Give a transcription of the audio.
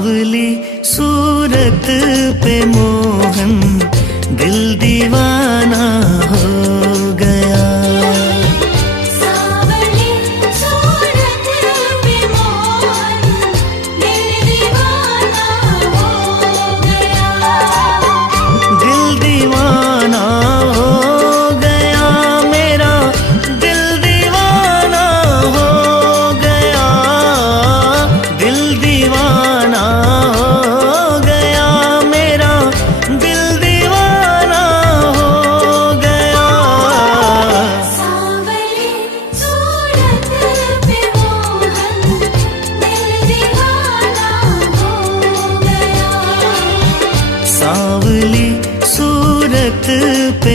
सांवली सूरत पे मोहन दिल दीवाना हो गया। सांवली सूरत पे मोहन दिल दीवाना हो गया। दिल दीवाना हो गया मेरा, दिल दीवाना हो गया। दिल दीवाना हो गया मेरा, दिल दीवाना हो गया। सांवली सूरत पे मोहन दिल दीवाना हो गया। सांवली सूरत पे